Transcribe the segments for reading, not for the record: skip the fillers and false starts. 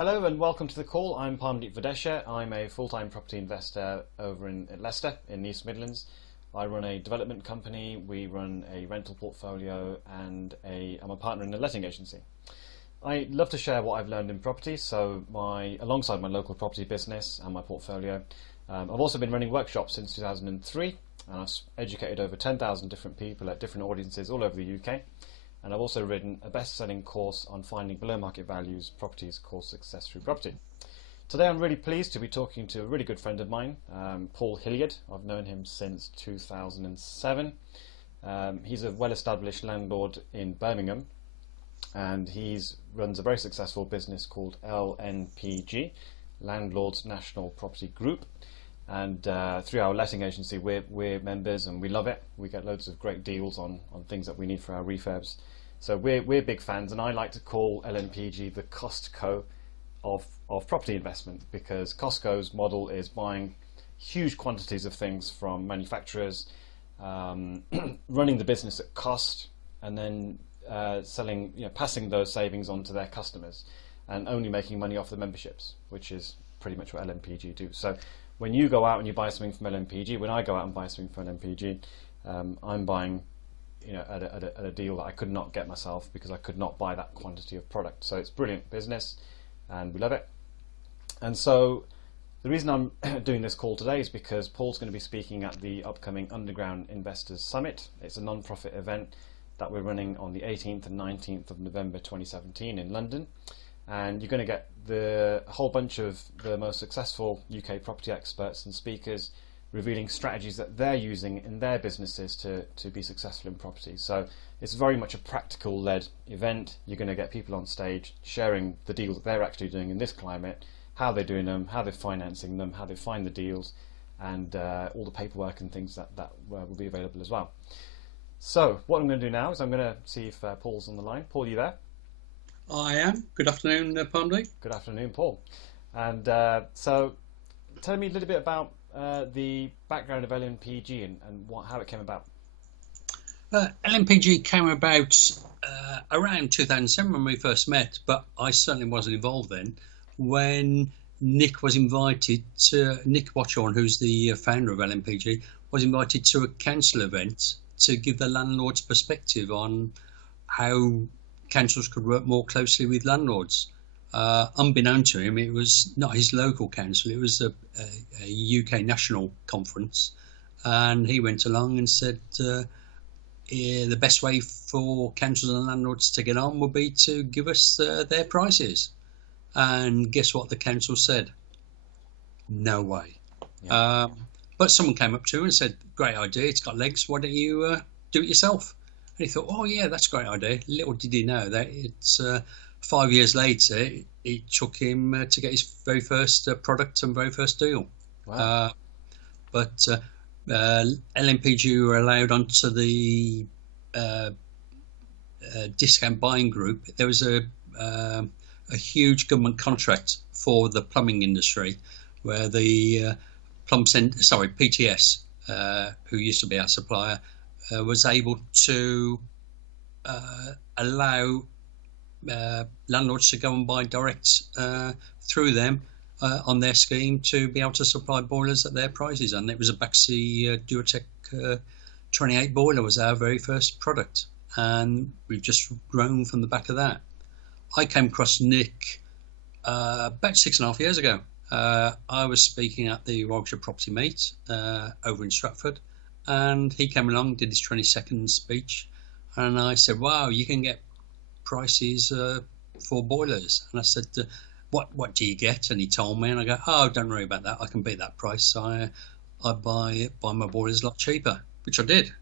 Hello and welcome to the call. I'm Parmdeep Vadesha. I'm a full-time property investor over in Leicester in the East Midlands. I run a development company, we run a rental portfolio, and I'm a partner in a letting agency. I love to share what I've learned in property, so alongside my local property business and my portfolio, I've also been running workshops since 2003, and I've educated over 10,000 different people at different audiences all over the UK. And I've also written a best-selling course on finding below market values properties called Success Through Property. Today I'm really pleased to be talking to a really good friend of mine, Paul Hilliard. I've known him since 2007. He's a well-established landlord in Birmingham, and he runs a very successful business called LNPG, Landlord's National Property Group. And through our letting agency, we're members and we love it. We get loads of great deals on things that we need for our refurbs. So we're big fans, and I like to call LNPG the Costco of property investment, because Costco's model is buying huge quantities of things from manufacturers, running the business at cost, and then selling, passing those savings on to their customers, and only making money off the memberships, which is pretty much what LNPG do. So when you go out and you buy something from LNPG, when I go out and buy something from LNPG, I'm buying at a deal that I could not get myself because I could not buy that quantity of product. So it's brilliant business and we love it. And so the reason I'm doing this call today is because Paul's going to be speaking at the upcoming Underground Investors Summit. It's a non-profit event that we're running on the 18th and 19th of November 2017 in London. And you're going to get a whole bunch of the most successful UK property experts and speakers revealing strategies that they're using in their businesses to be successful in property. So it's very much a practical led event. You're going to get people on stage sharing the deals that they're actually doing in this climate, how they're doing them, how they're financing them, how they find the deals, and all the paperwork and things that will be available as well. So what I'm going to do now is I'm going to see if Paul's on the line. Paul, you there? I am. Good afternoon, Parmdeep. Good afternoon, Paul. And so tell me a little bit about the background of LNPG and how it came about. LNPG came about around 2007 when we first met, but I certainly wasn't involved then. When Nick was invited Nick Watchorn, who's the founder of LNPG, was invited to a council event to give the landlord's perspective on how councils could work more closely with landlords. Unbeknown to him, it was not his local council, it was a UK national conference, and he went along and said the best way for councils and landlords to get on would be to give us their prices. And guess what the council said? No way. Yeah. But someone came up to him and said, great idea, it's got legs, why don't you do it yourself? And he thought, oh yeah, that's a great idea. Little did he know that it's 5 years later, it took him to get his very first product and very first deal. Wow. But LNPG were allowed onto the discount buying group. There was a huge government contract for the plumbing industry, where the PTS, who used to be our supplier, was able to allow landlords to go and buy direct through them on their scheme to be able to supply boilers at their prices. And it was a Baxi Duotech 28 boiler was our very first product, and we've just grown from the back of that. I came across Nick about 6.5 years ago. I was speaking at the Warwickshire Property Meet over in Stratford, and he came along, did his 20-second speech, and I said, wow, you can get prices for boilers. And I said, what do you get? And he told me, and I go, oh, don't worry about that, I can beat that price. I buy my boilers a lot cheaper, which I did.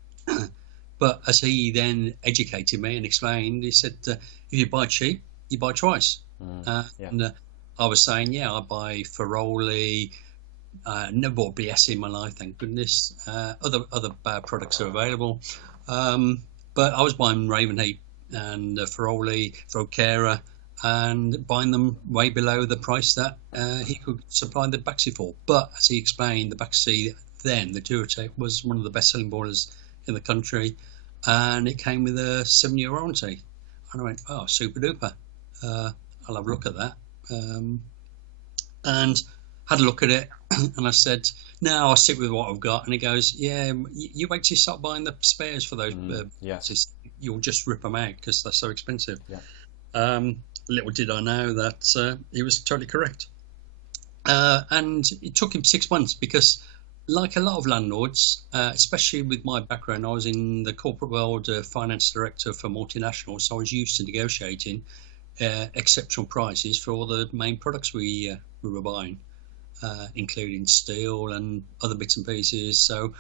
But as he then educated me and explained, he said, if you buy cheap, you buy twice. Yeah. And I was saying, yeah, I buy Ferroli. Never bought BS in my life, thank goodness. Other products are available, but I was buying Ravenheat and Ferroli, Vocera, and buying them way below the price that he could supply the Baxi for. But as he explained, the Baxi then, the Duotech, was one of the best-selling boilers in the country, and it came with a 7-year warranty. And I went, oh, super duper. I'll have a look at that. and had a look at it, and I said, "No, I'll stick with what I've got." And he goes, "Yeah, you wait till you start buying the spares for those. You'll just rip them out because they're so expensive." Yeah. Little did I know that he was totally correct. And it took him 6 months because, like a lot of landlords, especially with my background, I was in the corporate world, finance director for Multinational, so I was used to negotiating exceptional prices for all the main products we were buying, including steel and other bits and pieces. So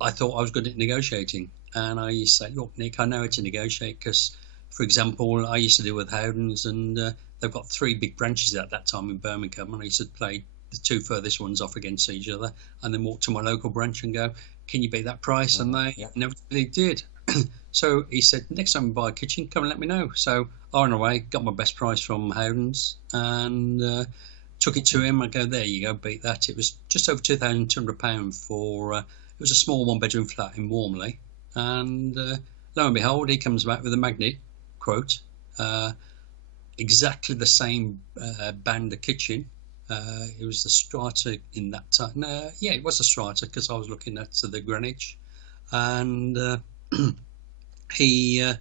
I thought I was good at negotiating, and I used to say, "Look, Nick, I know how to negotiate because, for example, I used to deal with Howdens, and they've got 3 big branches at that time in Birmingham, and I used to play the 2 furthest ones off against each other, and then walk to my local branch and go, 'Can you beat that price?' And they never really did." So he said, "Next time you buy a kitchen, come and let me know." So I went away, got my best price from Howdens, and took it to him. I go, "There you go, beat that." It was just over £2,200 for it was a small 1-bedroom flat in Warmley, and lo and behold, he comes back with a magnet quote, exactly the same band of kitchen. It was the Strata in that time. No, yeah, it was a Strata because I was looking at the Greenwich, and it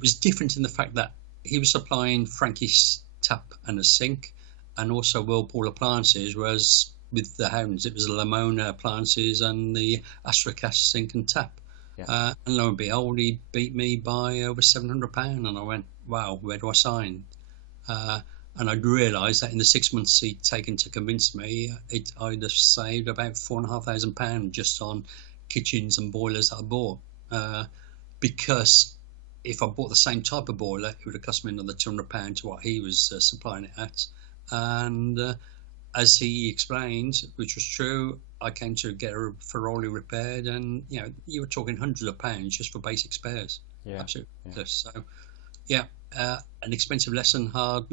was different in the fact that he was supplying Frankie's tap and a sink, and also Whirlpool appliances, whereas with the Howdens it was the Lamona appliances and the Astrocast sink and tap. Yeah. And lo and behold, he beat me by over £700, and I went, "Wow, where do I sign?" And I'd realised that in the 6 months he'd taken to convince me, I'd have saved about £4,500 just on kitchens and boilers that I bought. Because if I bought the same type of boiler, it would have cost me another £200 to what he was supplying it at. And as he explained, which was true, I came to get a Ferrari repaired, and you were talking hundreds of pounds just for basic spares. Yeah, absolutely. Yeah. So, yeah, an expensive lesson, hard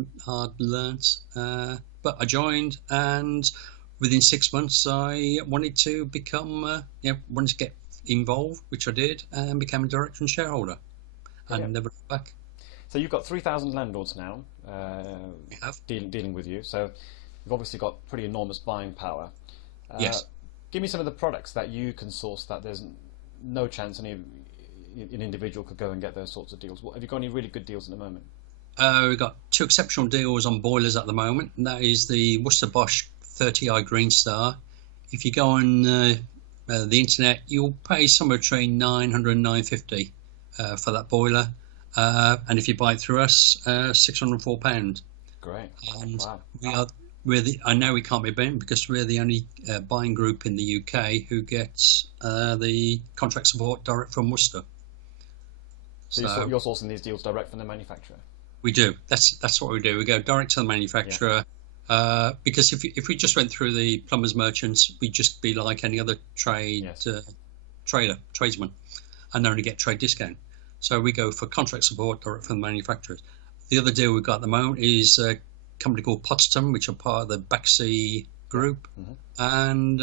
learnt. But I joined, and within 6 months, I wanted to become, wanted to get involved, which I did, and became a director and shareholder, and never looked back. So you've got 3,000 landlords now dealing with you. So you've obviously got pretty enormous buying power. Yes. Give me some of the products that you can source that there's no chance an individual could go and get those sorts of deals. Have you got any really good deals at the moment? We've got 2 exceptional deals on boilers at the moment, and that is the Worcester Bosch 30i Green Star. If you go on the internet, you'll pay somewhere between £900 and £950 for that boiler, and if you buy it through us, £604. Great. And wow. I know we can't be beaten because we're the only buying group in the UK who gets the contract support direct from Worcester. So you're sourcing these deals direct from the manufacturer? We do. That's what we do. We go direct to the manufacturer. Yeah. Because if we just went through the plumbers merchants, we'd just be like any other tradesman, and only get trade discount. So we go for contract support direct from the manufacturers. The other deal we've got at the moment is a company called Potsdam, which are part of the Baxi group, and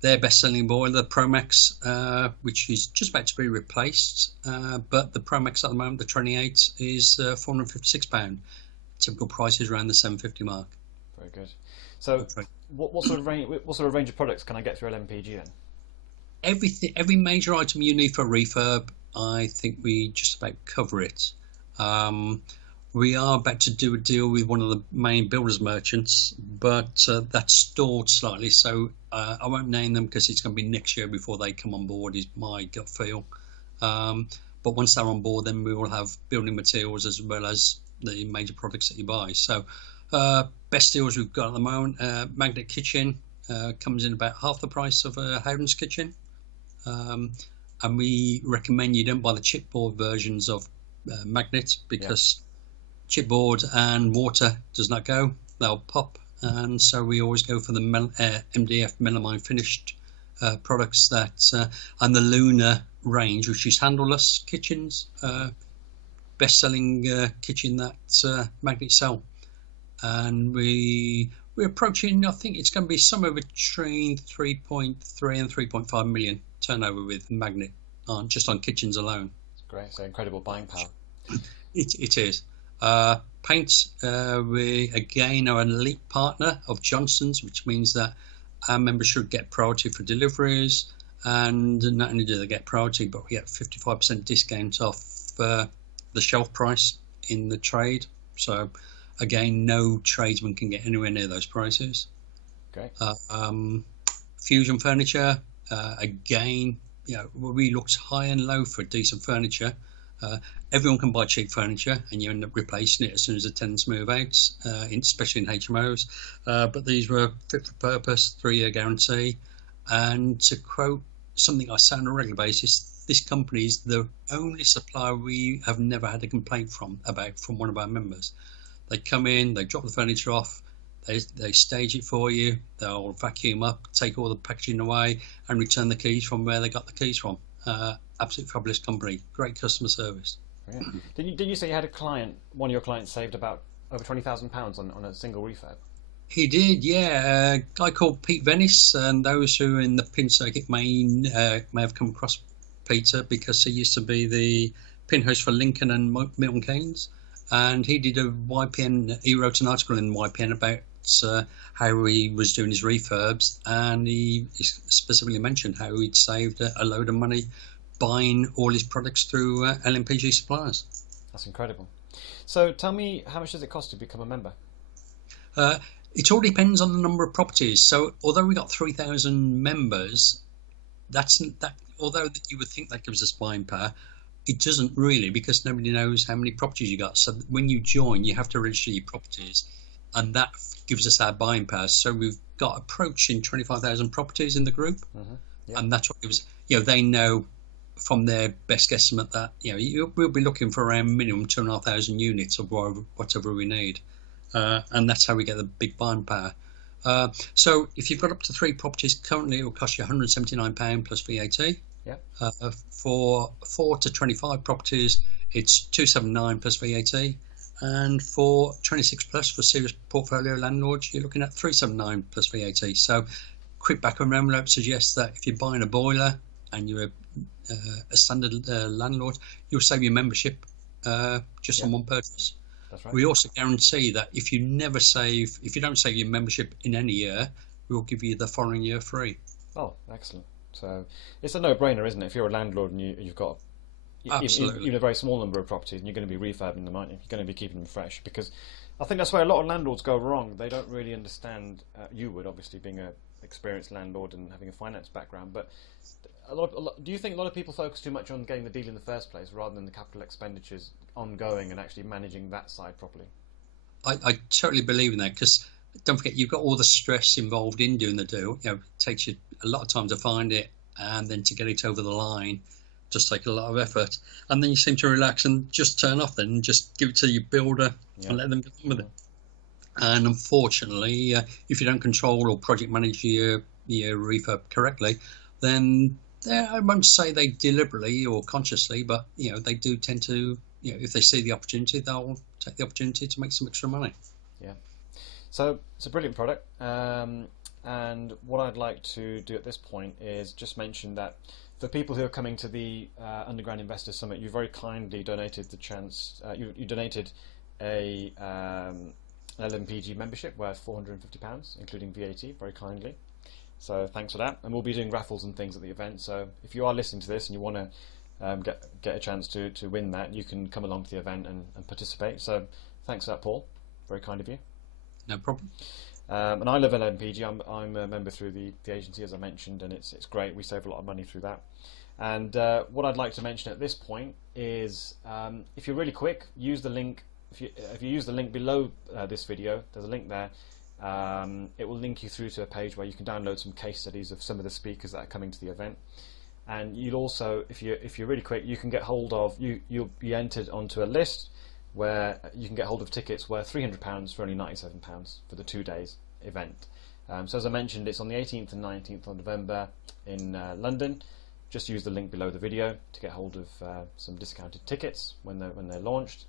their best-selling boiler, the Promax, which is just about to be replaced, but the Promax at the moment, the 28, is £456. Typical price is around the £750 mark. Very good. So, what sort of range of products can I get through LNPG then? Every major item you need for refurb, I think we just about cover it. We are about to do a deal with one of the main builders merchants, but that's stalled slightly, so I won't name them because it's going to be next year before they come on board, is my gut feel. But once they're on board, then we will have building materials as well as the major products that you buy. So best deals we've got at the moment, Magnet Kitchen comes in about half the price of a Howdens kitchen. And we recommend you don't buy the chipboard versions of Magnet because chipboard and water does not go, they'll pop, and so we always go for the MDF melamine finished products that and the Luna range, which is handleless kitchens, best selling kitchen that Magnet sell, and we're approaching, I think it's going to be somewhere between 3.3 and 3.5 million turnover with Magnet just on kitchens alone. That's great. So incredible buying power. It is. Paint, we again are an elite partner of Johnson's, which means that our members should get priority for deliveries, and not only do they get priority, but we get 55% discount off the shelf price in the trade. So again, no tradesman can get anywhere near those prices. Okay. Fusion Furniture, again, we looked high and low for decent furniture. Everyone can buy cheap furniture, and you end up replacing it as soon as the tenants move out, especially in HMOs. But these were fit for purpose, 3-year guarantee. And to quote something I say on a regular basis, this company is the only supplier we have never had a complaint from one of our members. They come in, they drop the furniture off, they stage it for you, they'll vacuum up, take all the packaging away, and return the keys from where they got the keys from. Absolute fabulous company, great customer service. Yeah. Didn't you say you had one of your clients saved about over £20,000 on a single refurb? He did, yeah. A guy called Pete Venice, and those who are in the pin circuit may have come across Peter because he used to be the pin host for Lincoln and Milton Keynes, and he did a YPN. He wrote an article in YPN about how he was doing his refurbs, and he specifically mentioned how he'd saved a load of money buying all his products through LNPG suppliers. That's incredible. So tell me, how much does it cost to become a member? It all depends on the number of properties. So although we got 3,000 members, although you would think that gives us buying power, it doesn't really, because nobody knows how many properties you got. So when you join, you have to register your properties, and that gives us our buying power. So we've got approaching 25,000 properties in the group, Yep. and that's what gives. They know from their best guesstimate that we'll be looking for around minimum 2,500 units of whatever we need. And that's how we get the big buying power. So if you've got up to 3 properties, currently it will cost you £179 plus VAT. Yeah. For 4 to 25 properties, it's £279 plus VAT. And for 26 plus for serious portfolio landlords, you're looking at £379 plus VAT. So quick back of envelope suggests that if you're buying a boiler and you're a standard landlord, you'll save your membership just on one purchase. That's right. We also guarantee that if you don't save your membership in any year, we'll give you the following year free. Oh, excellent. So it's a no-brainer, isn't it? If you're a landlord and you've got even a very small number of properties, and you're going to be refurbing them, aren't you? You're going to be keeping them fresh, because I think that's where a lot of landlords go wrong. They don't really understand. You would, obviously, being an experienced landlord and having a finance background, but do you think a lot of people focus too much on getting the deal in the first place rather than the capital expenditures ongoing and actually managing that side properly? I totally believe in that, because don't forget, you've got all the stress involved in doing the deal. It takes you a lot of time to find it, and then to get it over the line just take a lot of effort. And then you seem to relax and just turn off then and just give it to your builder and let them get on with it. And unfortunately, if you don't control or project manage your refurb correctly, then I won't say they deliberately or consciously, but they do tend to, if they see the opportunity, they'll take the opportunity to make some extra money. Yeah. So it's a brilliant product. And what I'd like to do at this point is just mention that for people who are coming to the Underground Investor Summit, you very kindly donated the chance. You donated an LNPG membership worth £450, including VAT, very kindly. So thanks for that. And we'll be doing raffles and things at the event. So if you are listening to this and you want to get a chance to win that, you can come along to the event and participate. So thanks for that, Paul. Very kind of you. No problem. And I love LNPG. I'm a member through the agency, as I mentioned, and it's great. We save a lot of money through that. And what I'd like to mention at this point is, if you're really quick, use the link. If you use the link below this video, there's a link there. It will link you through to a page where you can download some case studies of some of the speakers that are coming to the event. And you'll also, if you're really quick, you can get hold of you'll be entered onto a list where you can get hold of tickets worth £300 for only £97 for the 2 days event. So as I mentioned, it's on the 18th and 19th of November in London. Just use the link below the video to get hold of some discounted tickets when they're launched.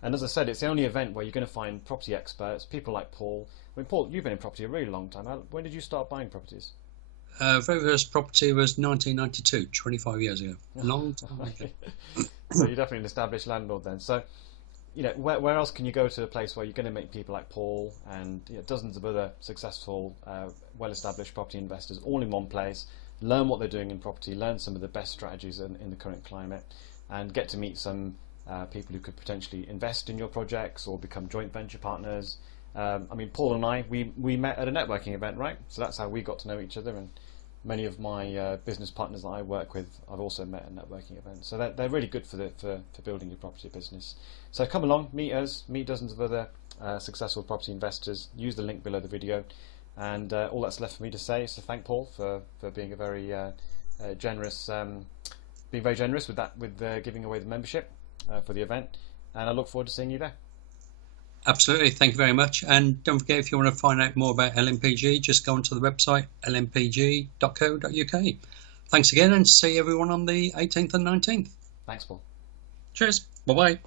And as I said, it's the only event where you're going to find property experts, people like Paul. I mean, Paul, you've been in property a really long time. When did you start buying properties? Very first property was 1992, 25 years ago. A long time ago. So you're definitely an established landlord then. So where else can you go to a place where you're going to meet people like Paul and dozens of other successful, well-established property investors all in one place, learn what they're doing in property, learn some of the best strategies in the current climate, and get to meet some people who could potentially invest in your projects or become joint venture partners. Paul and I, we met at a networking event, right? So that's how we got to know each other, and many of my business partners that I work with, I've also met at networking events. So they're really good for building your property business. So come along, meet us, meet dozens of other successful property investors. Use the link below the video, and all that's left for me to say is to thank Paul for being a very generous, being very generous with giving away the membership for the event. And I look forward to seeing you there. Absolutely, thank you very much. And don't forget, if you want to find out more about LNPG, just go onto the website lnpg.co.uk. Thanks again, and see everyone on the 18th and 19th. Thanks, Paul. Cheers. Bye-bye.